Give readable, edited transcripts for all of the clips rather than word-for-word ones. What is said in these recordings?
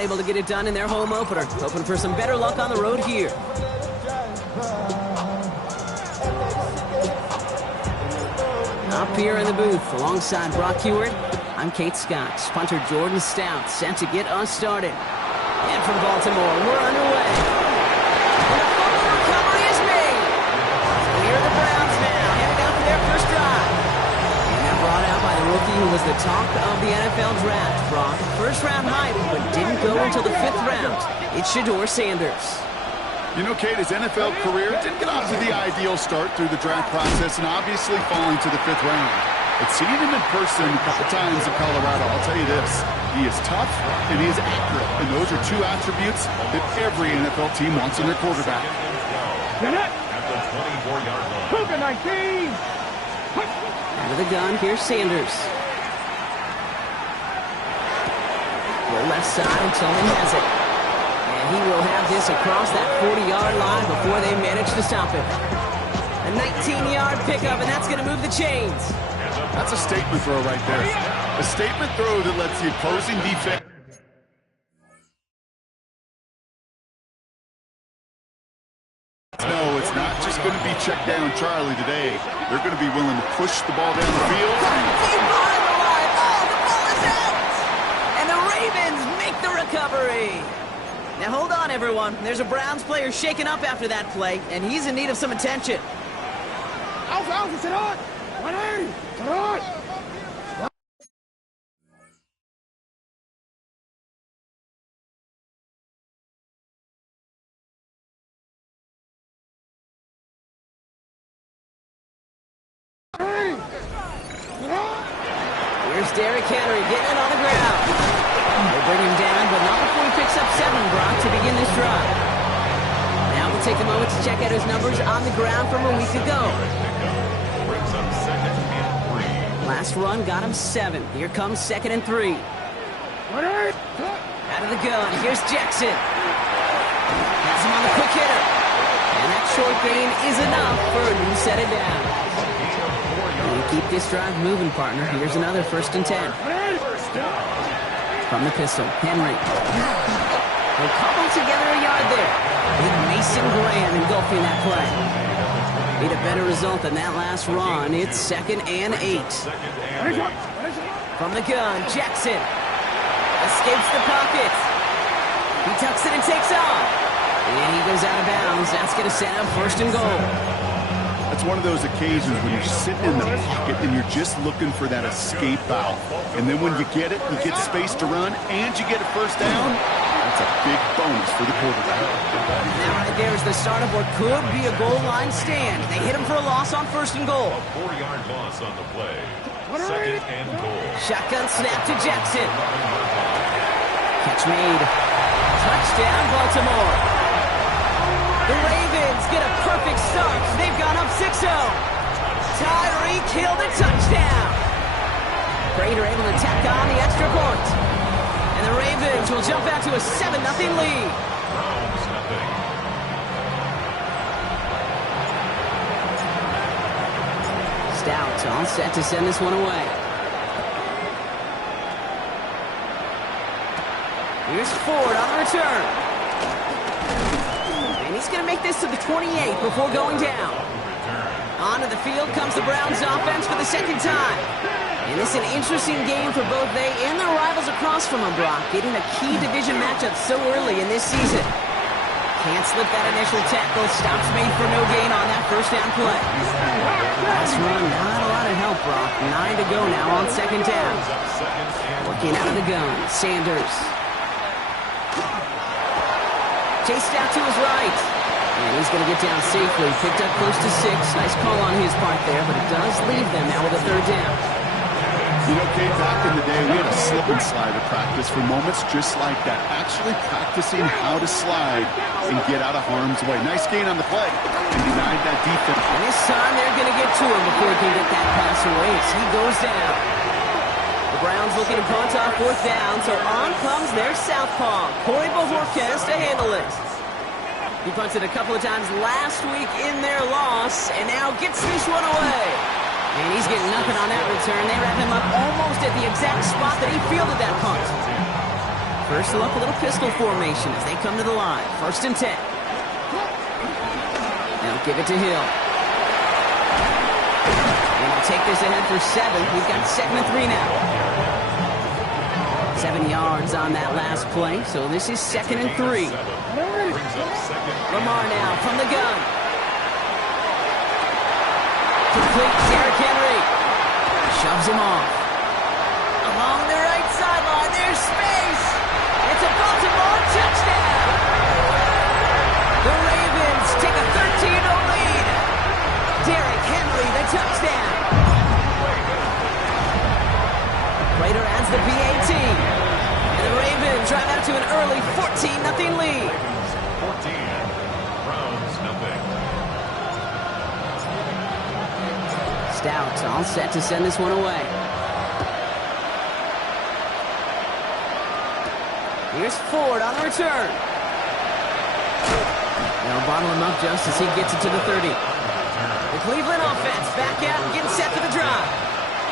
Able to get it done in their home opener. Hoping for some better luck on the road here. Up here in the booth, alongside Brock Heward, I'm Kate Scott. Punter Jordan Stout sent to get us started. And from Baltimore, we're underway. And a fumble recovery is made. So here are the Browns now, heading out for their first drive. And they're brought out by the rookie who was the talk of the NFL draft, Brock. First-round hype, but didn't go until the 5th round. It's Shedeur Sanders. You know, Kate, his NFL career didn't get off to the ideal start through the draft process and obviously falling to the 5th round. But seeing him in person a couple times in Colorado, I'll tell you this, he is tough and he is accurate. And those are two attributes that every NFL team wants in their quarterback. Puka 19! Out of the gun, here's Sanders. Go left side until he has it. And he will have this across that 40-yard line before they manage to stop him. A 19-yard pickup, and that's going to move the chains. That's a statement throw right there. A statement throw that lets the opposing defense... No, it's not just going to be check down Charlie today. They're going to be willing to push the ball down the field. And the Ravens make the recovery. Now hold on, everyone. There's a Browns player shaken up after that play, and he's in need of some attention. Here's Derrick Henry getting it on the ground. They bring him down, but not before he picks up 7, Brock, to begin this drive. Now we'll take a moment to check out his numbers on the ground from a week ago. Last run got him 7. Here comes 2nd and 3. Out of the gun, here's Jackson. Has him on the quick hitter. And that short gain is enough for a new set it down. Keep this drive moving, partner. Here's another 1st and 10. From the pistol, Henry. They'll cobble together a yard there. Big Mason Graham engulfing that play. Need a better result than that last run. It's 2nd and 8. From the gun, Jackson. Escapes the pocket. He tucks it and takes off. And he goes out of bounds. That's going to set up 1st and goal. It's one of those occasions when you're sitting in the pocket and you're just looking for that escape valve. And then when you get it, you get space to run, and you get a 1st down. That's a big bonus for the quarterback. Now right there is the start of what could be a goal line stand. They hit him for a loss on 1st and goal. A 4-yard loss on the play. 2nd and goal. Shotgun snap to Jackson. Catch made. Touchdown, Baltimore. The Ravens get a perfect start. They've gone up 6-0. Tyreek Hill the touchdown. Prater able to tack on the extra point. And the Ravens will jump out to a 7-0 lead. Browns nothing. Stout all set to send this one away. Here's Ford on the return. He's going to make this to the 28 before going down. Onto the field comes the Browns offense for the 2nd time. And it's an interesting game for both they and their rivals across from them, Brock, getting a key division matchup so early in this season. Can't slip that initial tackle. Stops made for no gain on that 1st down play. Last run, not a lot of help, Brock. 9 to go now on 2nd down. Working out of the gun, Sanders. Chased out to his right. And he's going to get down safely. Picked up close to 6. Nice call on his part there, but it does leave them now with a 3rd down. You know, Kate, back in the day, we had a slip and slide at practice for moments just like that. Actually practicing how to slide and get out of harm's way. Nice gain on the play and denied that defense. And this time they're going to get to him before he can get that pass away as he goes down. The Browns looking to punt on 4th down, so on comes their southpaw, Corey Bojorquez, to handle it. He punted a couple of times last week in their loss, and now gets this one away. And he's getting nothing on that return. They wrap him up almost at the exact spot that he fielded that punt. First look, a little pistol formation as they come to the line. 1st and 10. Now give it to Hill. And he'll take this ahead for 7. He's got 2nd and 3 now. 7 yards on that last play, so this is 2nd and 3. Lamar now from the gun. Complete, Derrick Henry. Shoves him off. Along the right sideline, there's space. It's a Baltimore touchdown. The Ravens take a 13-0 lead. Derrick Henry, the touchdown. Prater adds the PAT. And the Ravens drive out to an early 14-0 lead. 14. Browns nothing. Stout all set to send this one away. Here's Ford on the return. They'll bottle him up just as he gets it to the 30. The Cleveland offense back out and getting set for the drive.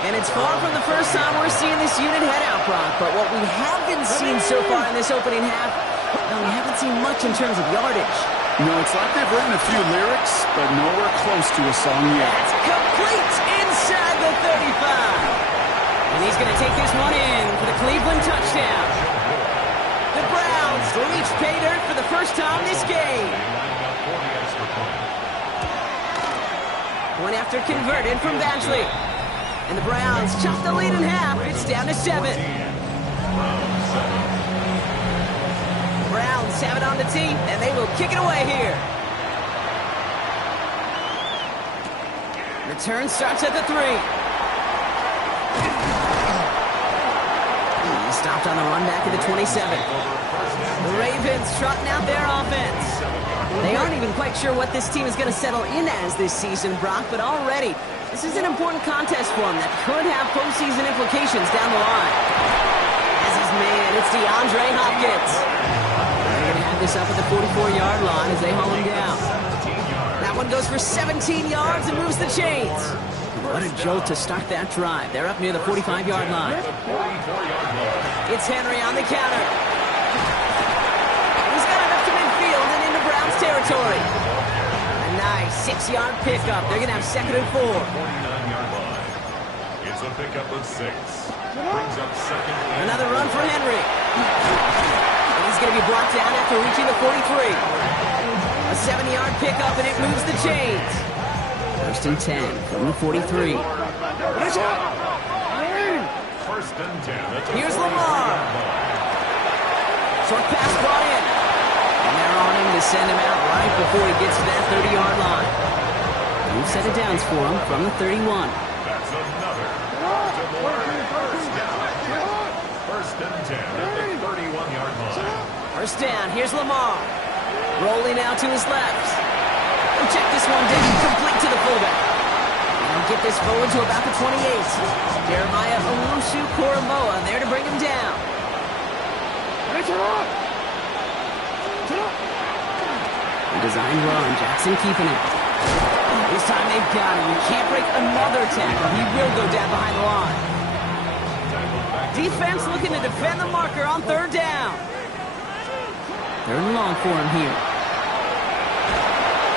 And it's far from the first time we're seeing this unit head out, Brock. But what we haven't seen so far in this opening half, well, we haven't seen much in terms of yardage. No, it's like they've written a few lyrics, but nowhere close to a song yet. That's complete inside the 35. And he's going to take this one in for the Cleveland touchdown. The Browns reach pay dirt for the first time this game. Point after converted from Badgley. And the Browns chop the lead in half. It's down to 7. Browns have it on the tee, and they will kick it away here. Return starts at the 3. He stopped on the run back at the 27. The Ravens trotting out their offense. They aren't even quite sure what this team is going to settle in as this season, Brock, but already this is an important contest for them that could have postseason implications down the line. As his man, it's DeAndre Hopkins. They're going to have this up at the 44-yard line as they haul him down. That one goes for 17 yards and moves the chains. What a jolt to start that drive. They're up near the 45-yard line. It's Henry on the counter. He's got it up to midfield and into Browns territory. A nice 6-yard pickup. They're going to have 2nd and 4. 49-yard line. It's a pickup of 6. Brings up 2nd. Another run for Henry. And he's going to be brought down after reaching the 43. A 7-yard pickup, and it moves the chains. 1st and 10 from the 43. 1st and 10. Here's Lamar. Short pass brought in. And they're on him to send him out right before he gets to that 30-yard line. New set of downs for him from the 31. That's another. First down. 1st and 10 at the 31-yard line. First down. Here's Lamar. Rolling out to his left. He'll check this one down, complete to the fullback. And he'll get this forward to about the 28. Jeremiah Owusu-Koramoah there to bring him down. A designed run, Jackson keeping it. This time they've got him. He can't break another tackle. He will go down behind the line. Defense looking to defend the marker on 3rd down. 3rd and long for him here.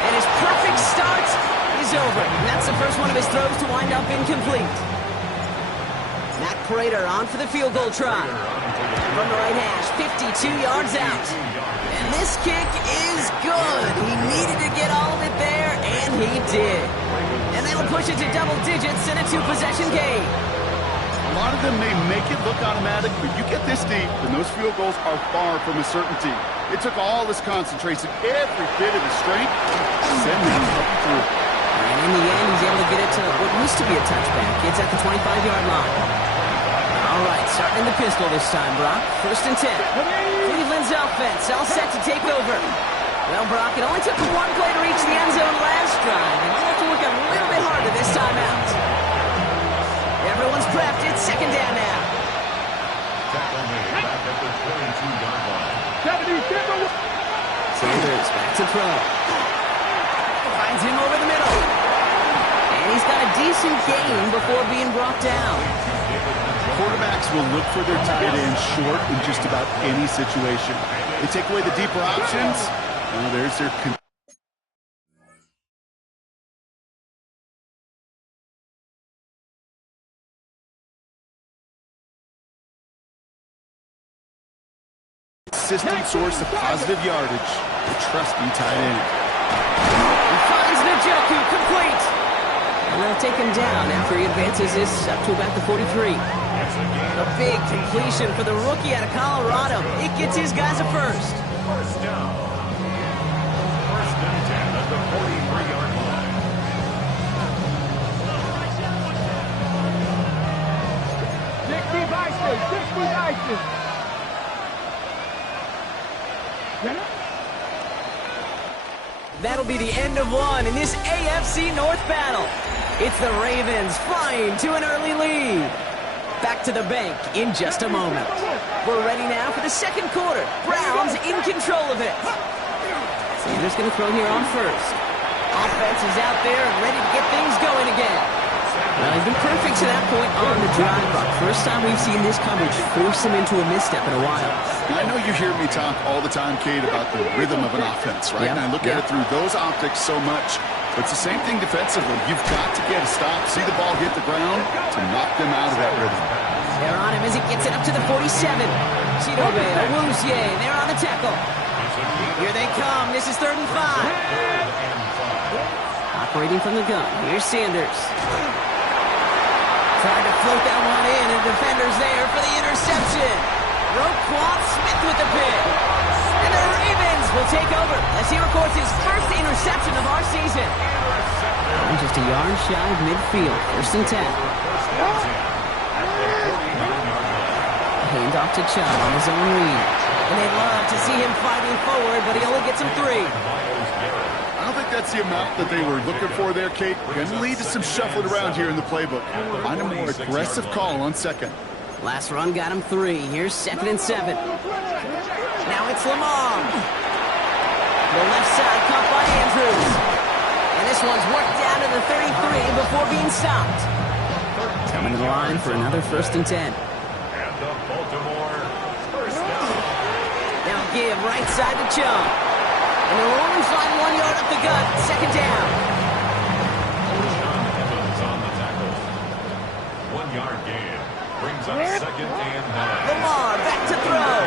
And his perfect start is over. And that's the first one of his throws to wind up incomplete. Matt Prater on for the field goal try. From the right hash, 52 yards out. And this kick is good. He needed to get all of it there, and he did. And they will push it to double digits in a 2-possession game. A lot of them may make it look automatic, but you get this deep, and those field goals are far from a certainty. It took all his concentration, every bit of his strength, to send him through. And in the end, he's able to get it to what used to be a touchback. It's at the 25-yard line. All right, starting in the pistol this time, Brock. 1st and 10. Cleveland's offense all set to take over. Well, Brock, it only took one play to reach the end zone last drive, and they'll have to work a little bit harder this time out. Everyone's prepped. It's 2nd down now. Tackle made back at the 22-yard line. Sanders back to throw. Finds him over the middle. And he's got a decent gain before being brought down. Quarterbacks will look for their tight end short in just about any situation. They take away the deeper options. Well, there's their consistent source of positive yardage, the trusty tight end. He finds Njoku, complete. And they'll take him down after he advances this up to about the 43. A big completion for the rookie out of Colorado. It gets his guys a first. First down. First and 10 at the 43-yard line. That'll be the end of one in this AFC North battle. It's the Ravens flying to an early lead. Back to the bank in just a moment. We're ready now for the second quarter. Browns in control of it. Sanders going to throw here on first. Offense is out there and ready to get things going again. Well, he's been perfect to that point on the drive, Buck. First time we've seen this coverage force him into a misstep in a while. I know you hear me talk all the time, Kate, about the rhythm of an offense, right? Yep. And I look at it through those optics so much. But it's the same thing defensively. You've got to get a stop, see the ball hit the ground to knock them out of that rhythm. They're on him as he gets it up to the 47. Chidobe, Awuzie, they're on the tackle. Here they come. This is 3rd and 5. Operating from the gun. Here's Sanders. Trying to float that one in, and defender's there for the interception. Roquan Smith with the pick. And the Ravens will take over as he records his first interception of our season. And just a yard shy of midfield. 1st and 10. Hand off to Chubb on his own read. And they'd love to see him fighting forward, but he only gets him 3. I don't think that's the amount that they were looking for there, Kate. Going to lead to some shuffling around here in the playbook. Find a more aggressive call on second. Last run got him 3. Here's 2nd and 7. Now it's Lamar. The left side caught by Andrews. And this one's worked down to the 33 before being stopped. Coming to the line for another 1st and 10. And the Baltimore first down. Now give right side to Chubb. And the Ravens find 1 yard up the gut. 2nd down. John Evans on the tackle. 1 yard gain. Brings up 2nd and 9. Lamar back to throw.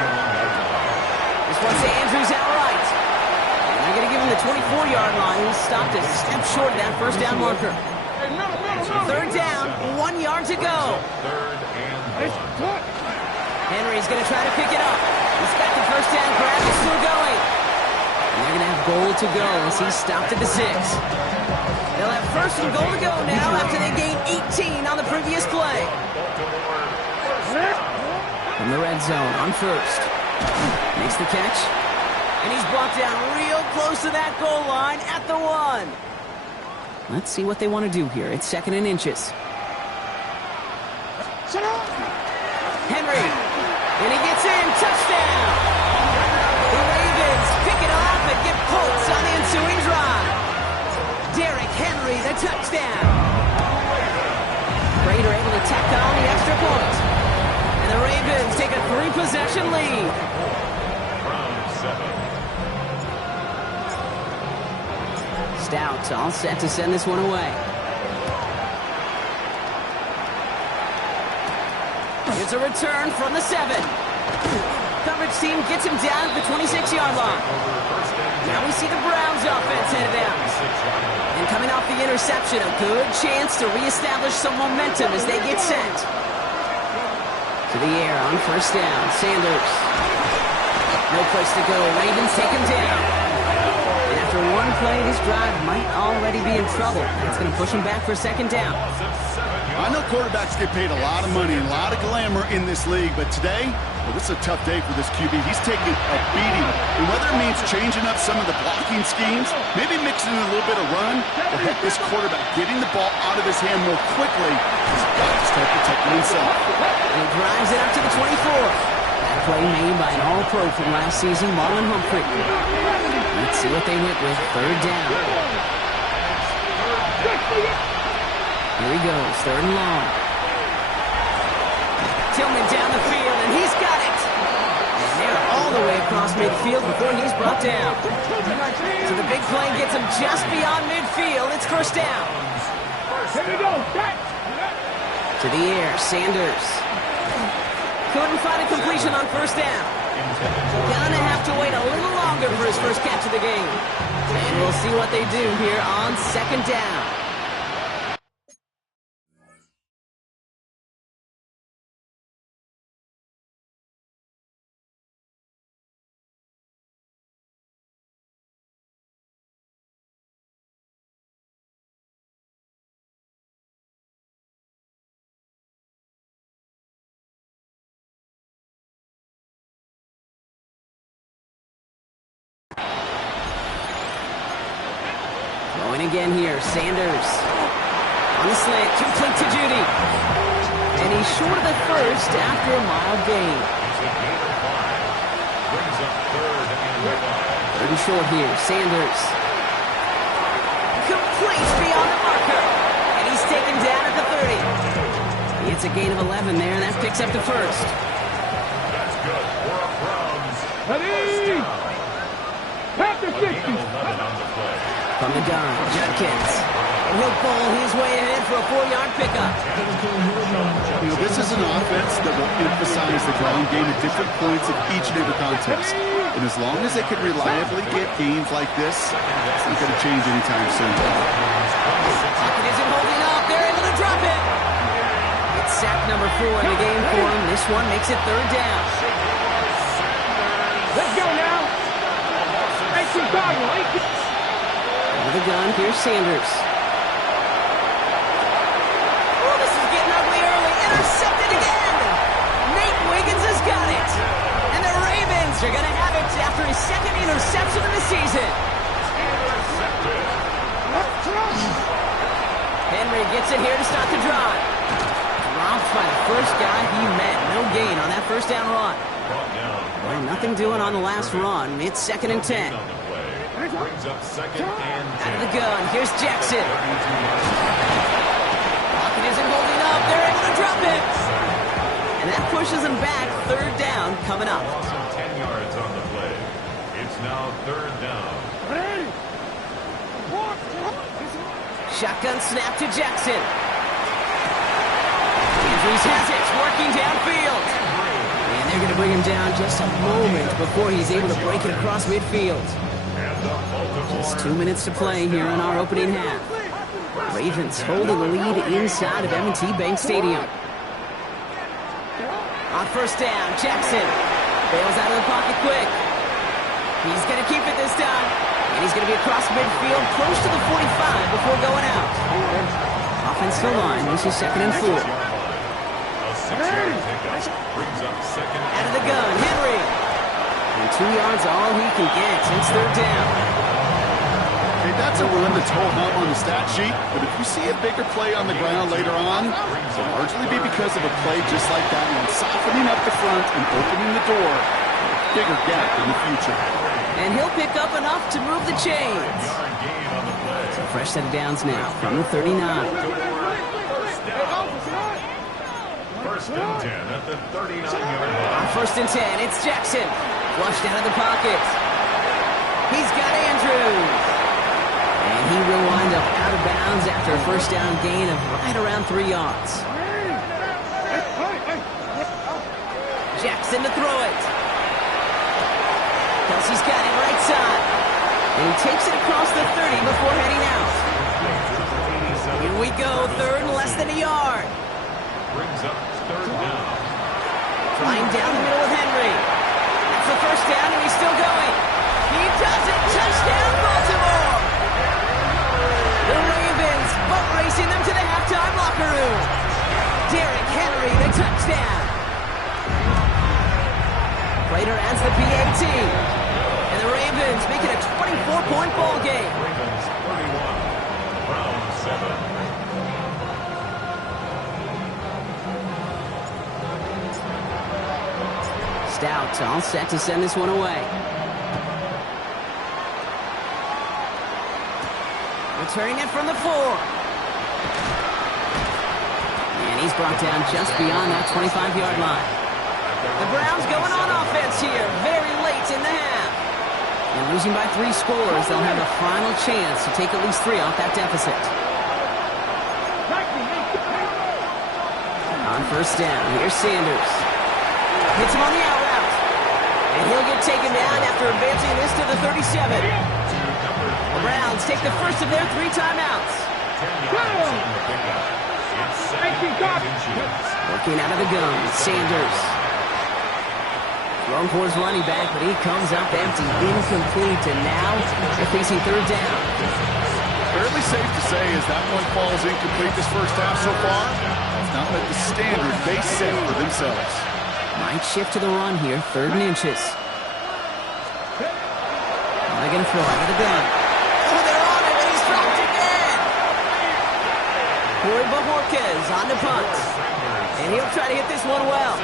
This one's to Andrews outright. And they're going to give him the 24-yard line. He stopped a step short of that 1st down marker. 3rd down, 1 yard to go. 3rd and 1. Henry's going to try to pick it up. He's got the 1st down grab. He's still going. And they're going to have goal to go as he's stopped at the 6. They'll have 1st and goal to go now after they gained 18 on the previous play. From the red zone on 1st. Makes the catch. And he's brought down real close to that goal line at the 1. Let's see what they want to do here. It's 2nd and inches. Henry. And he gets in. Touchdown. The Ravens pick it off and get points on the ensuing drive. Derrick Henry, the touchdown. Raider able to tack on the extra point. And the Ravens take a 3-possession lead. Stout all set to send this one away. It's a return from the 7. Coverage team gets him down at the 26-yard line. Now we see the Browns offense headed out. And coming off the interception, a good chance to reestablish some momentum as they get set. To the air on 1st down. Sanders. No place to go. Ravens take him down. And after one play, this drive might already be in trouble. It's going to push him back for 2nd down. I know quarterbacks get paid a lot of money and a lot of glamour in this league, but today, well, this is a tough day for this QB. He's taking a beating. And whether it means changing up some of the blocking schemes, maybe mixing in a little bit of run, or heck, this quarterback getting the ball out of his hand more quickly, he's got to start protecting himself. And he drives it up to the 24. That play made by an all-pro from last season, Marlon Humphrey. Let's see what they went with. 3rd down. Here he goes. 3rd and long. Tillman down the field, and he's got it. And they're all the way across midfield before he's brought down. So the big play gets him just beyond midfield. It's first down. Here we go. To the air, Sanders. Couldn't find a completion on first down. Gonna have to wait a little longer for his first catch of the game. And we'll see what they do here on second down. Going again here, Sanders. On the slant, complete to Judy. And he's short of the first after a mild gain. Brings up third and 5. Third and short here, Sanders. Complete beyond the marker. And he's taken down at the 30. It's a gain of 11 there, and that picks up the first. That's good for a Browns. Ready? Pass the 60. From the gun, Judkins. And he'll bowl his way ahead for a 4-yard pickup. You know, this is an offense that will emphasize the ground game at different points of each and every contest. And as long as they can reliably get gains like this, it's not going to change anytime soon. Pocket isn't holding up. They're able to drop it. It's sack number 4 in the game for him. This one makes it third down. Let's go now. 18 Cardinal. With the gun, here's Sanders. Oh, this is getting ugly early. Intercepted again. Nate Wiggins has got it. And the Ravens are going to have it after his second interception of the season. Henry gets it here to start the drive. Dropped by the first guy he met. No gain on that first down run. Well, nothing doing on the last run. It's 2nd and 10. Brings up 2nd and 10. Out of the gun, here's Jackson. Pocket isn't holding up. They're able to drop it. And that pushes him back. Third down coming up. Loss of 10 yards on the play. It's now third down. Shotgun snap to Jackson. Andrews has it, working downfield. And they're going to bring him down just a moment before he's able to break it across midfield. Just 2 minutes to play here in our opening half. Ravens holding the lead inside of M&T Bank Stadium. On first down, Jackson bails out of the pocket quick. He's going to keep it this time. And he's going to be across midfield, close to the 45 before going out. Offensive line, this is 2nd and 4. A 6-yard pickup brings up 2nd. Out of the gun, Henry. And 2 yards all he can get. It's third down. Okay, that's a run that's hold up on the stat sheet, but if you see a bigger play on the ground later on, it'll largely be because of a play just like that one, softening up the front and opening the door for a bigger gap in the future. And he'll pick up enough to move the chains. So fresh set of downs now from the 39. First and 10 at the 39-yard line. On first and 10, it's Jackson. Flushed out of the pocket. He's got Andrews. And he will wind up out of bounds after a first down gain of right around 3 yards. Jackson to throw it. Kelsey's got it right side. And he takes it across the 30 before heading out. Here we go, third and less than a yard. Brings up third down. Flying down the middle with Henry. That's the first down, and he's still going. He does it. Touchdown, Baltimore. The Ravens boat racing them to the halftime locker room. Derrick Henry, the touchdown. Prater adds the PAT. And the Ravens make it a 24-point ball game. Ravens 31, Browns 7. Stout all set to send this one away. Returning it from the 4. And he's brought down just beyond that 25-yard line. The Browns going on offense here very late in the half. And losing by 3 scores, they'll have a final chance to take at least 3 off that deficit. On first down, here's Sanders. Hits him on the out route. And he'll get taken down after advancing this to the 37. The Browns take the first of their 3 timeouts. Working out of the gun, Sanders. Throwing for his running back, but he comes up empty, incomplete, and now they're facing 3rd down. Fairly safe to say as that one falls incomplete this first half so far. It's not met the standard they set for themselves. Might shift to the run here, 3rd and inches. They're going to throw out of the gun. Oh, they're on it, and he's dropped again. Corey Bajorquez on the punt. And he'll try to hit this one well.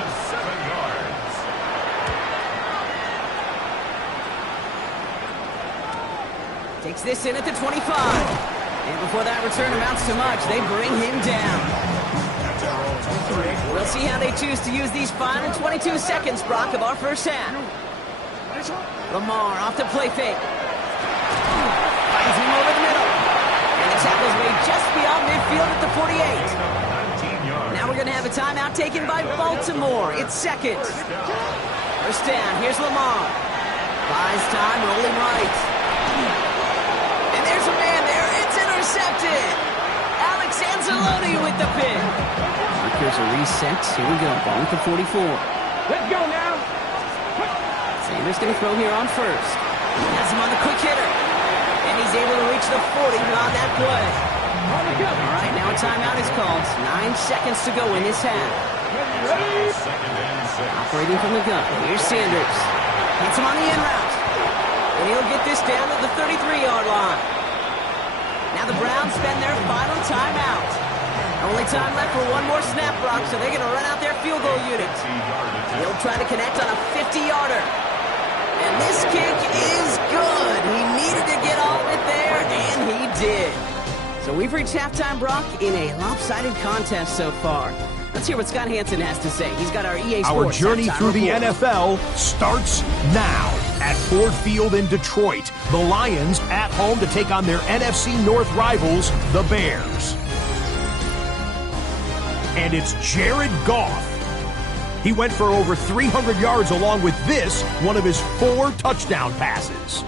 Takes this in at the 25. And before that return amounts to much, they bring him down. We'll see how they choose to use these final 22 seconds, Brock, of our first half. Lamar off the play fake. Finds him over the middle. And the tackle's made just beyond midfield at the 48. Now we're going to have a timeout taken by Baltimore. It's 2nd. First down. Here's Lamar. Buys time, rolling right. And there's a man there. It's intercepted. Alex Anzalone with the pick. Here's a reset. Here we go. Ball at the 44. Let's go now. Sanders going to throw here on first. Has him on the quick hitter. And he's able to reach the 40 on that play. All right, now a timeout is called. 9 seconds to go in this half. Operating from the gun. Here's Sanders. Hits him on the in route. And he'll get this down to the 33-yard line. Now the Browns spend their final timeout. Only time left for one more snap, Brock, so they're going to run out their field goal unit. He'll try to connect on a 50-yarder. And this kick is good. He needed to get all of it there, and he did. So we've reached halftime, Brock, in a lopsided contest so far. Let's hear what Scott Hansen has to say. He's got our EA Sports. Our journey through the report. NFL starts now at Ford Field in Detroit. The Lions at home to take on their NFC North rivals, the Bears. And it's Jared Goff. He went for over 300 yards along with this, one of his 4 touchdown passes.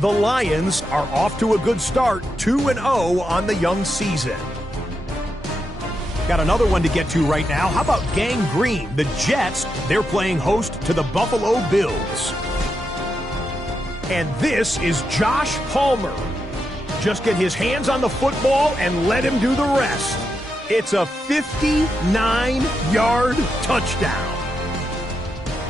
The Lions are off to a good start, 2-0 on the young season. Got another one to get to right now. How about Gang Green? The Jets, they're playing host to the Buffalo Bills. And this is Josh Palmer. Just get his hands on the football and let him do the rest. It's a 59-yard touchdown.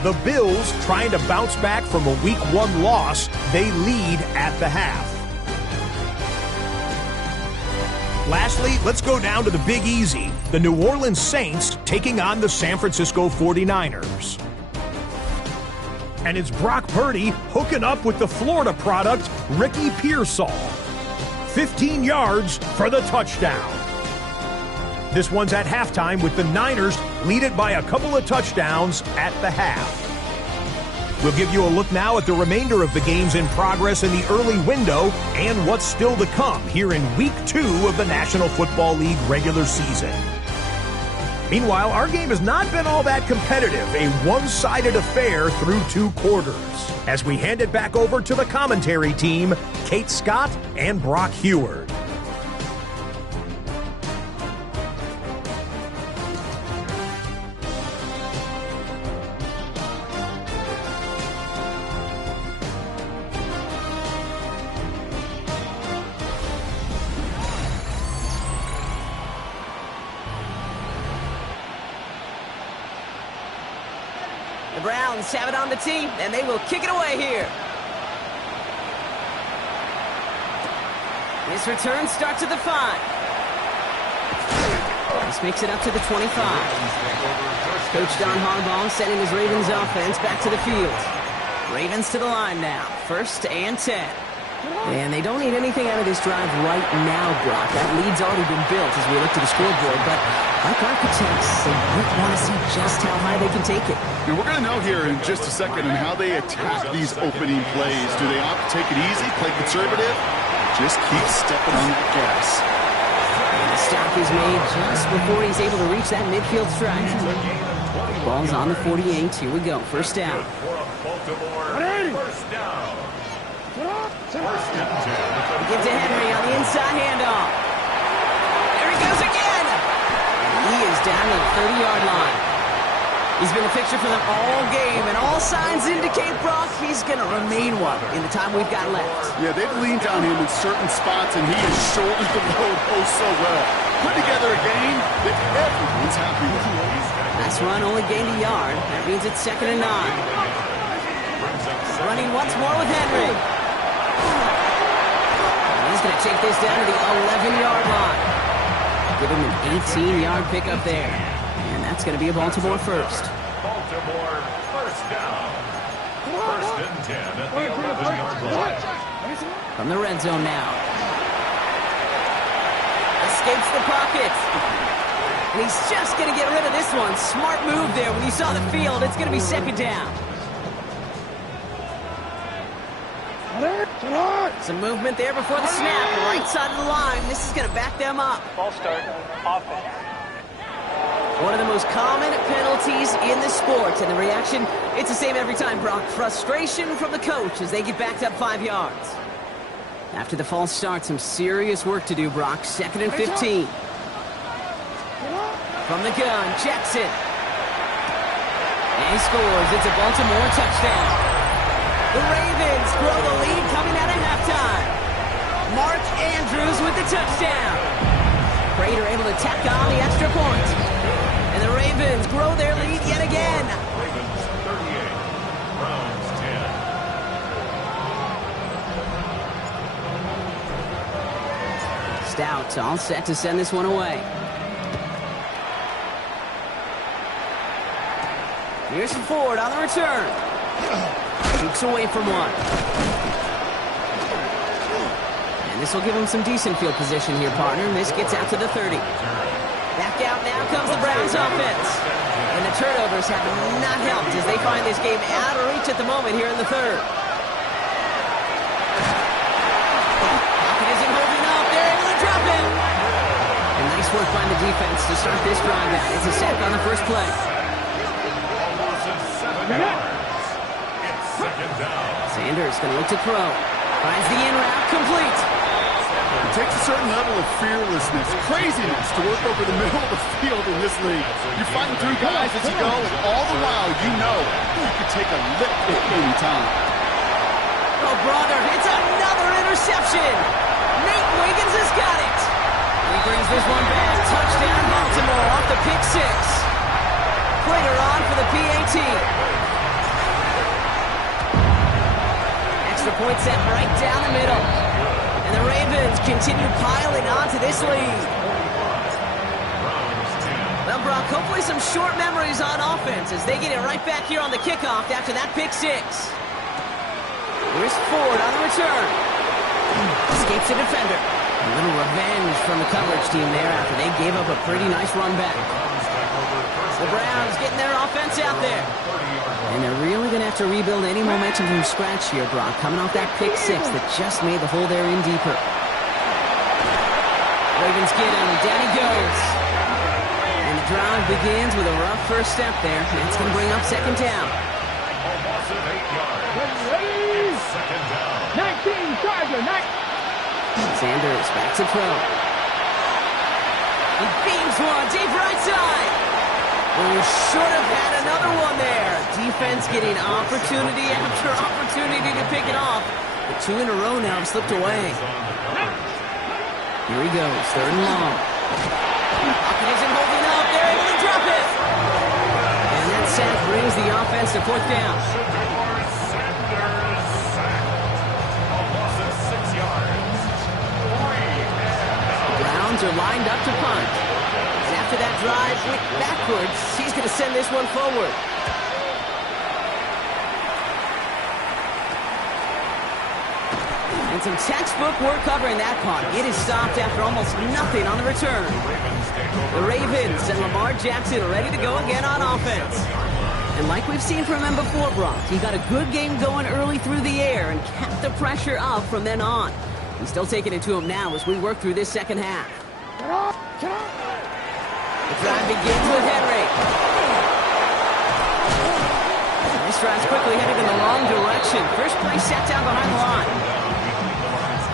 The Bills, trying to bounce back from a Week 1 loss, they lead at the half. Lastly, let's go down to the Big Easy. The New Orleans Saints taking on the San Francisco 49ers. And it's Brock Purdy hooking up with the Florida product, Ricky Pearsall. 15 yards for the touchdown. This one's at halftime with the Niners lead it by a couple of touchdowns at the half. We'll give you a look now at the remainder of the games in progress in the early window and what's still to come here in Week 2 of the National Football League regular season. Meanwhile, our game has not been all that competitive, a one-sided affair through 2 quarters. As we hand it back over to the commentary team, Kate Scott and Brock Heward. The Browns have it on the tee, and they will kick it away here. This return starts at the 5. This makes it up to the 25. Coach Don Harbaugh sending his Ravens offense back to the field. Ravens to the line now. 1st and 10. And they don't need anything out of this drive right now, Brock. That lead's already been built as we look to the scoreboard. But like architects, they might want to see just how high they can take it. And we're going to know here in just a second on how they attack these opening plays. Do they opt to take it easy, play conservative? Just keep stepping on that gas. And the stop is made just before he's able to reach that midfield strike. Ball's on the 48. Here we go. First down. First down. First and 10. Give to Henry on the inside handoff. There he goes again. He is down to the 30-yard line. He's been a fixture for them all game, and all signs indicate, Brock, he's going to remain one in the time we've got left. Yeah, they've leaned on him in certain spots, and he has shouldered the load oh so well. Put together a game that everyone's happy with. Last run only gained a yard. That means it's 2nd and 9. Running once more with Henry. He's going to take this down to the 11-yard line. Give him an 18-yard pickup there. And that's going to be a Baltimore first. Baltimore first down. First and 10 at the 11-yard line. From the red zone now. Escapes the pocket. And he's just going to get rid of this one. Smart move there when you saw the field. It's going to be 2nd down. Some movement there before the snap. Right side of the line. This is going to back them up. Ball start. Offense. One of the most common penalties in the sport. And the reaction, it's the same every time, Brock. Frustration from the coach as they get backed up 5 yards. After the false start, some serious work to do, Brock. 2nd and 15. From the gun, Jackson. And he scores. It's a Baltimore touchdown. The Ravens grow the lead coming out of halftime. Mark Andrews with the touchdown. Prater able to tack on the extra point. And the Ravens grow their lead yet again. Ravens 38. Browns 10. Stout all set to send this one away. Here's Ford on the return. Shoots away from one. And this will give him some decent field position here, partner. This gets out to the 30. Back out now comes the Browns offense. And the turnovers have not helped as they find this game out of reach at the moment here in the 3rd. Pocket isn't holding up. They're able to drop it. And nice work by the defense to start this drive out. It's a sack on the first play. Sanders going to look to throw. Finds the in route complete. It takes a certain level of fearlessness, craziness to work over the middle of the field in this league. You're fighting through guys as you go, and all the while you know you can take a lick at any time. Oh, brother, it's another interception. Nate Wiggins has got it. He brings this one back. Touchdown, Baltimore off the pick 6. Prater on for the PAT. Extra point set right down the middle. And the Ravens continue piling on to this lead. Well, Brock, hopefully some short memories on offense as they get it right back here on the kickoff after that pick 6. Here's Ford on the return. Escapes the defender. A little revenge from the coverage team there after they gave up a pretty nice run back. The Browns getting their offense out there. And they're really going to have to rebuild any momentum from scratch here, Brock. Coming off that pick 6 that just made the hole there in deeper. Ravens get him. Down he goes. And the drive begins with a rough first step there. That's going to bring up 2nd down. Loss of 8 yards. 2nd down. 19, Charger, 19. Sanders back to throw. He beams one deep right side. Well, we should have had another one there. Defense getting opportunity after opportunity to pick it off. But 2 in a row now have slipped away. Here he goes, 3rd and long. Pocket isn't holding up. They're able to drop it. And that sack brings the offense to 4th down. Browns are lined up to punt. And after that drive went backwards, he's going to send this one forward. And some textbook work covering that punt. It is stopped after almost nothing on the return. The Ravens and Lamar Jackson ready to go again on offense. And like we've seen from him before, Brock, he got a good game going early through the air and kept the pressure up from then on. He's still taking it to him now as we work through this second half. The drive begins with Henry. This drive's quickly headed in the wrong direction. First play set down behind the line.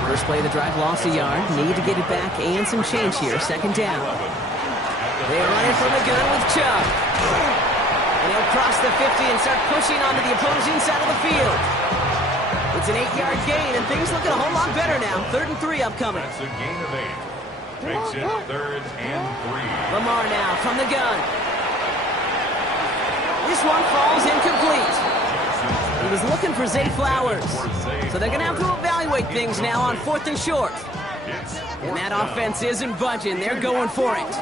First play of the drive lost a yard. Need to get it back and some change here. Second down. They run it from the gun with Chubb. And he'll cross the 50 and start pushing onto the opposing side of the field. It's an 8-yard gain, and things looking a whole lot better now. 3rd and 3 upcoming. That's a gain of 8. Makes it 3rd and 3. Lamar now from the gun. This one falls incomplete. He was looking for Zay Flowers. So they're going to have to evaluate things now on 4th and short. And that offense isn't budging. They're going for it.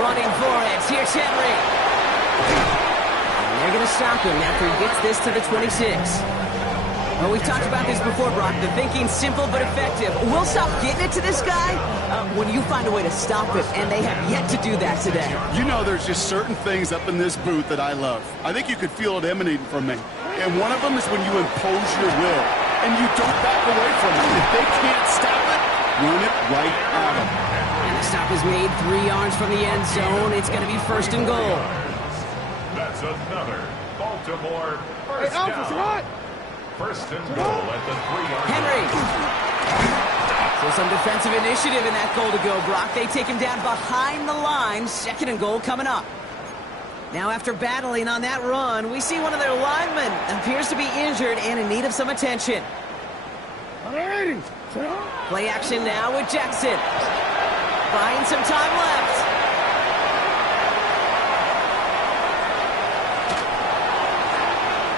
Running for it. Here's Henry. And they're going to stop him after he gets this to the 26. Well, we've talked about this before, Brock. The thinking's simple but effective. We'll stop getting it to this guy when you find a way to stop it, and they have yet to do that today. You know, there's just certain things up in this booth that I love. I think you could feel it emanating from me. And one of them is when you impose your will, and you don't back away from it. If they can't stop it, run it right at them. And the stop is made 3 yards from the end zone. It's going to be 1st and goal. That's another Baltimore first down. 1st and goal at the 3-yard line. Henry. So some defensive initiative in that goal to go, Brock. They take him down behind the line. 2nd and goal coming up. Now after battling on that run, we see one of their linemen appears to be injured and in need of some attention. Play action now with Jackson. Buying some time left.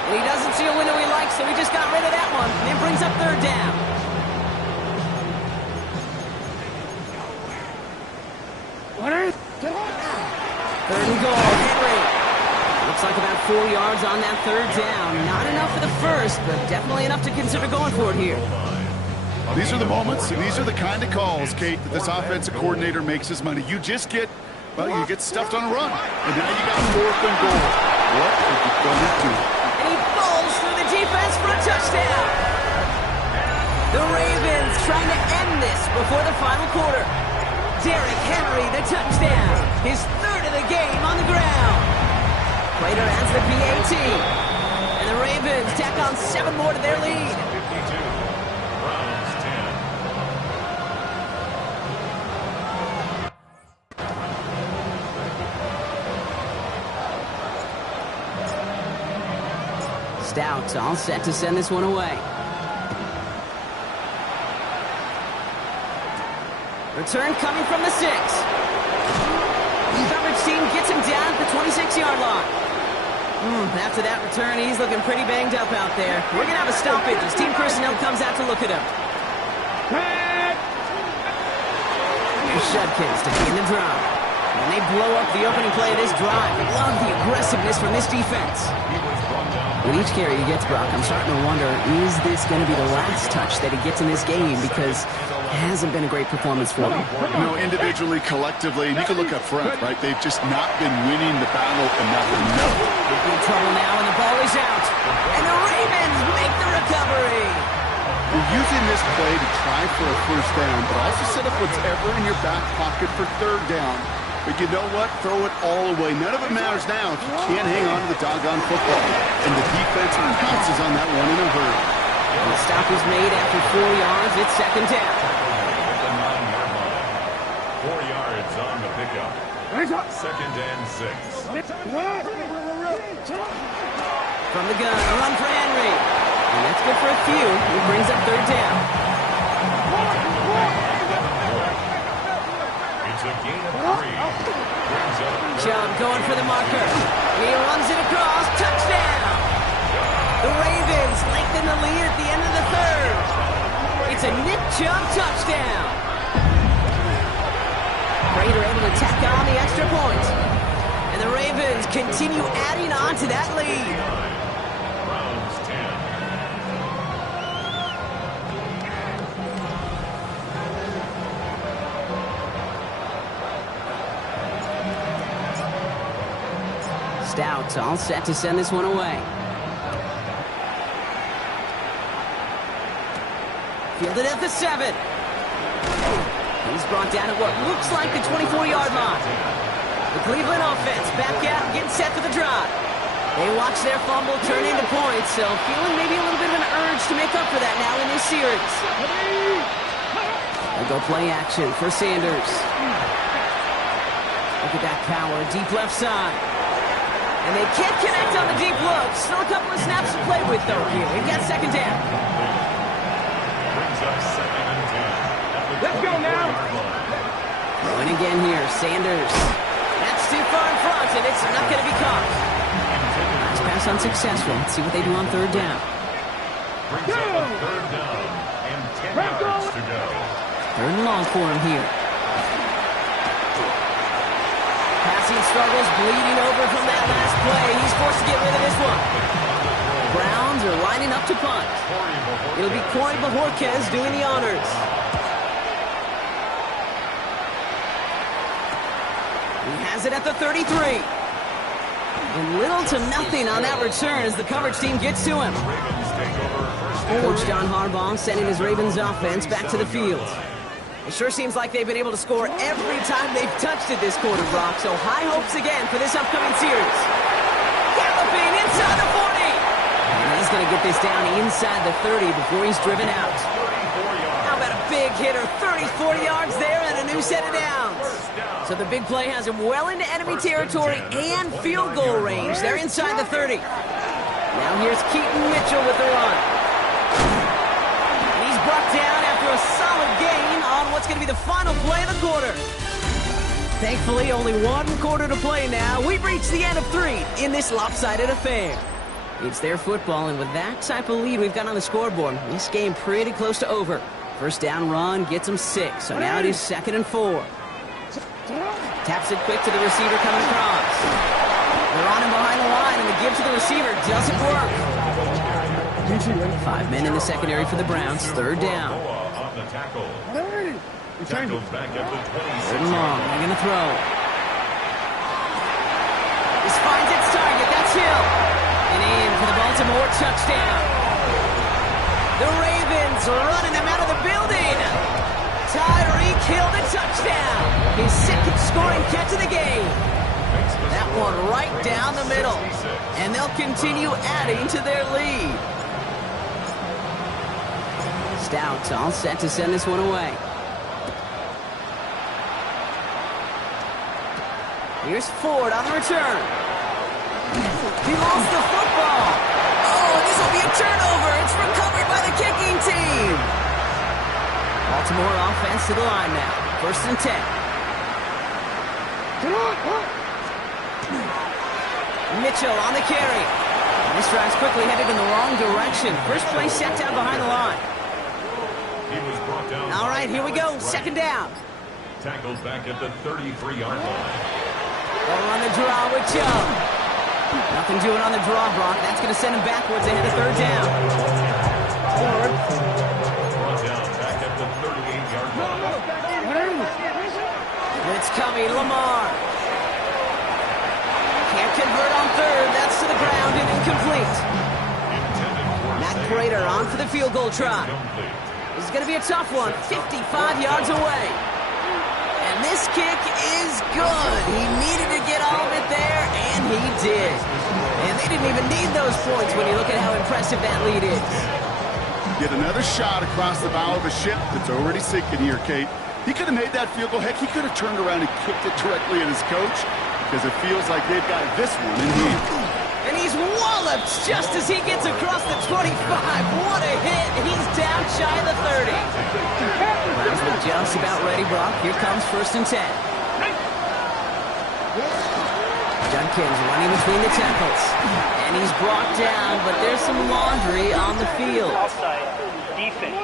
And he doesn't see a window he likes, so he just got rid of that one. And it brings up 3rd down. Third and goal, Henry. Looks like about 4 yards on that 3rd down. Not enough for the first, but definitely enough to consider going for it here. These are the moments, and these are the kind of calls, Kate, that this offensive coordinator makes his money. You just get, well, you get stuffed on a run. And now you got 4th and goal. What are you going to do? And he falls through the defense for a touchdown. The Ravens trying to end this before the final quarter. Derrick Henry, the touchdown. His 3rd of the game on the ground. Prater adds the PAT. And the Ravens tack on 7 more to their lead. 52. Browns 10. Stout all set to send this one away. Return coming from the 6. The coverage team gets him down at the 26-yard line. After that return, he's looking pretty banged up out there. We're going to have a stoppage as team personnel comes out to look at him. Here's Shudkins to begin the drive. And they blow up the opening play of this drive. I love the aggressiveness from this defense. With each carry he gets, Brock, I'm starting to wonder, is this going to be the last touch that he gets in this game? Because it hasn't been a great performance for him. You know, individually, collectively, and you can look up front, right? They've just not been winning the battle enough. They're in trouble now, and the ball is out. And the Ravens make the recovery. We're using this play to try for a 1st down, but also set up whatever in your back pocket for 3rd down. But you know what? Throw it all away. None of it matters now if you can't hang on to the doggone football. And the defense pounces on that one in a hurry. And the stop is made after 4 yards. It's 2nd down. At the 9-yard line. 4 yards on the pickup. 2nd and 6. From the gun, a run for Henry. And that's good for a few. It brings up 3rd down. It's a gain of 3. Chubb going for the marker. He runs it across. Touchdown! The Ravens lengthen the lead at the end of the 3rd. It's a Nick Chubb touchdown. Prater able to tack on the extra point. And the Ravens continue adding on to that lead. Browns 10. Stout all set to send this one away. Fielded at the 7. He's brought down at what looks like the 24-yard line. The Cleveland offense back out and getting set for the drive. They watch their fumble turn into points, so feeling maybe a little bit of an urge to make up for that now in this series. They'll go play action for Sanders. Look at that power, deep left side. And they can't connect on the deep look. Still a couple of snaps to play with, though, here. We've got second down. Brings up 2nd and 10. Let's go now. Going again here, Sanders. That's too far in front, and it's not going to be caught. Last pass unsuccessful. Let's see what they do on third down. Brings up a 3rd down and 10 yards to go. Third and long for him here. Passing struggles, bleeding over from that last play. He's forced to get rid of this one. Browns are lining up to punt. It'll be Corey Bajorquez doing the honors. He has it at the 33. And little to nothing on that return as the coverage team gets to him. Coach John Harbaugh sending his Ravens offense back to the field. It sure seems like they've been able to score every time they've touched it this quarter, Brock. So high hopes again for this upcoming series. Galloping inside the 40. And he's going to get this down inside the 30 before he's driven out. How about a big hitter? 40 yards there and a new set of downs. So the big play has him well into enemy territory and field goal range. They're inside the 30. Now here's Keaton Mitchell with the run. And he's brought down after a solid gain on what's going to be the final play of the quarter. Thankfully, only one quarter to play now. We've reached the end of 3 in this lopsided affair. It's their football, and with that type of lead we've got on the scoreboard, this game pretty close to over. First down run gets them 6, so now it is 2nd and 4. Taps it quick to the receiver coming across. They're on him behind the line, and the give to the receiver doesn't work. 5 men in the secondary for the Browns. Third down. Tackled back at the 26. Third and long. They're going to throw. This finds its target. That's Hill. And in for the Baltimore touchdown. The Ravens are running them out of the building. Tyreek Hill the touchdown. His 2nd scoring catch of the game. That one right down the middle. And they'll continue adding to their lead. Stout all set to send this one away. Here's Ford on the return. He lost the football. Oh, this will be a turnover. It's recovered by the kicking team. Baltimore offense to the line now. 1st and 10. Mitchell on the carry. This drive's quickly headed in the wrong direction. First play set down behind the line. All right, here we go. 2nd down. Tackled back at the 33-yard line. They'll run the draw with Chubb. Nothing doing on the draw, Brock. That's going to send him backwards ahead of 3rd down. Brought down back at the 38-yard line. It's coming, Lamar. Can't convert on 3rd. That's to the ground and incomplete. Matt Prater on for the field goal try. This is going to be a tough one. 55 yards away. And this kick is good. He needed to get all of it there, and he did. And they didn't even need those points when you look at how impressive that lead is. Get another shot across the bow of a ship that's already sinking here, Kate. He could have made that field goal. Heck, he could have turned around and kicked it directly at his coach because it feels like they've got this one in hand. And he's walloped just as he gets across the 25. What a hit. He's down shy of the 30. Browns are just about ready, Brock. Here comes 1st and 10. Junkins running between the tackles. And he's brought down, but there's some laundry on the field. Offside. Defense.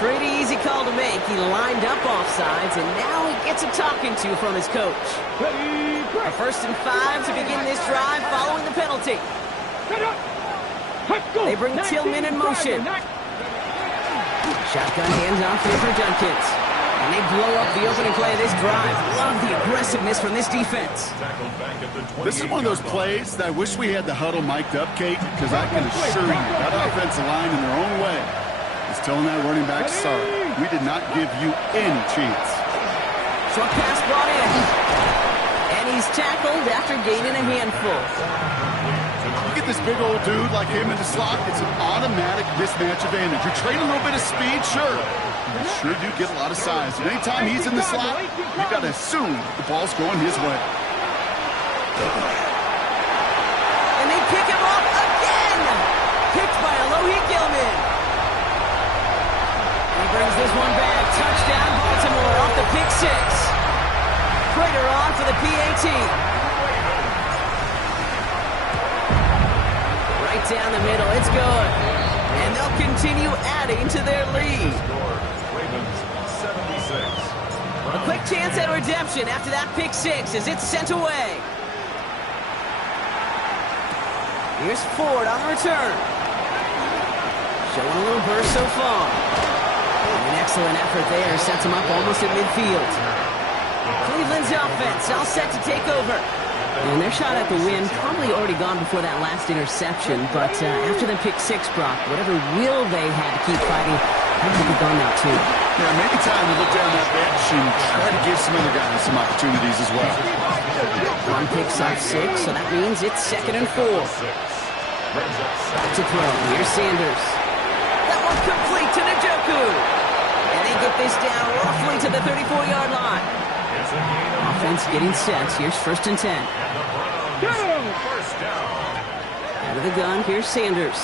Pretty easy call to make. He lined up offsides, and now he gets a talking to from his coach. A 1st and 5 to begin this drive following the penalty. They bring Tillman in motion. Shotgun handoff here for Junkins. And they blow up the opening play of this drive. Love the aggressiveness from this defense. This is one of those plays that I wish we had the huddle mic'd up, Kate, because I can assure you that offensive line in their own way is telling that running back, sorry, we did not give you any chance. Short pass brought in. And he's tackled after gaining a handful. You get this big old dude like him in the slot, it's an automatic mismatch advantage. You're trading a little bit of speed, sure. You sure do get a lot of size. And anytime he's in the slot, you got to assume the ball's going his way. And they pick him up again. Picked by Alohi Gilman. He brings this one back. Touchdown, Baltimore off the pick six. Prater on for the PAT. Right down the middle. It's good. And they'll continue adding to their lead. A quick chance at redemption after that pick six as it's sent away. Here's Ford on the return. Showing a little burst so far. And an excellent effort there sets him up almost at midfield. Cleveland's offense all set to take over. And their shot at the win probably already gone before that last interception. But after the pick six, Brock, whatever will they had to keep fighting, I think they're gone now too. Yeah, maybe time to look down that bench and try to give some other guys some opportunities as well. One picks off six, so that means it's 2nd and 4. Back to throw. Here's Sanders. That one complete to Njoku. And they get this down roughly to the 34-yard line. Offense getting set. Here's 1st and 10. Out of the gun, here's Sanders.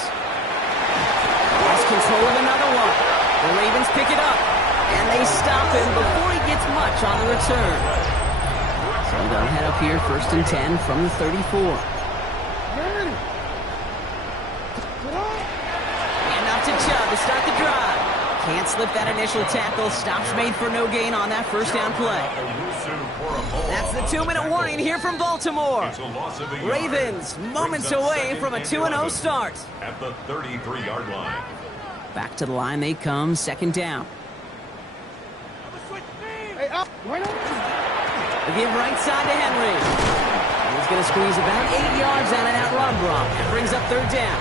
Lost control of another one. The Ravens pick it up. And they stop him before he gets much on the return. So they'll head up here, 1st and 10 from the 34. And off to Chubb to start the drive. Can't slip that initial tackle. Stops made for no gain on that first down play. That's the 2-minute warning here from Baltimore. Ravens moments away from a 2-0 start. At the 33-yard line. Back to the line they come, 2nd down. The give right side to Henry. He's going to squeeze about 8 yards out of that run block. That brings up 3rd down.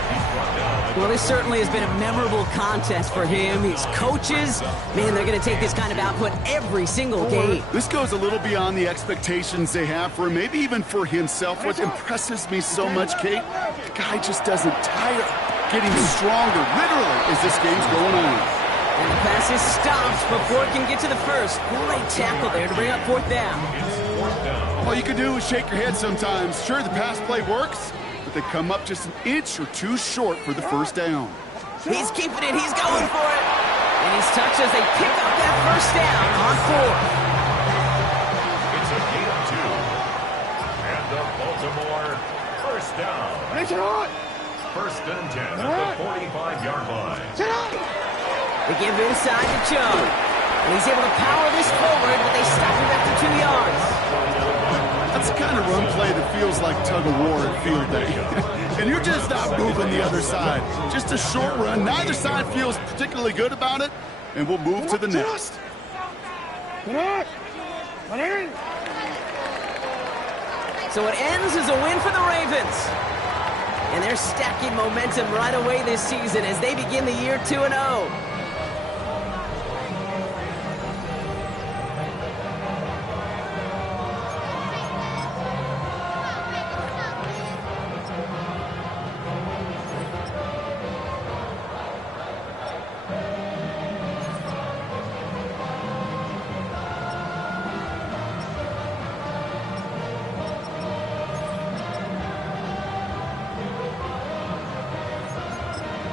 Well, this certainly has been a memorable contest for him. His coaches, man, they're going to take this kind of output every single game. This goes a little beyond the expectations they have for him, maybe even for himself. What impresses me so much, Kate, the guy just doesn't tire. Getting stronger, literally, as this game's going on. And the pass is stopped before it can get to the first. Great tackle there to bring up 4th down. All you can do is shake your head sometimes. Sure, the pass play works, but they come up just an inch or two short for the 1st down. He's keeping it. He's going for it. And he's touched as they pick up that 1st down on 4th. It's a gain of 2. And the Baltimore 1st down. 1st and 10 at the 45-yard line. They give inside to Chubb. And he's able to power this forward, but they stop him after 2 yards. That's the kind of run play that feels like tug-of-war at field day. And you're just not moving the other side. Just a short run. Neither side feels particularly good about it, and we'll move to the next. So it ends as a win for the Ravens. And they're stacking momentum right away this season as they begin the year 2-0.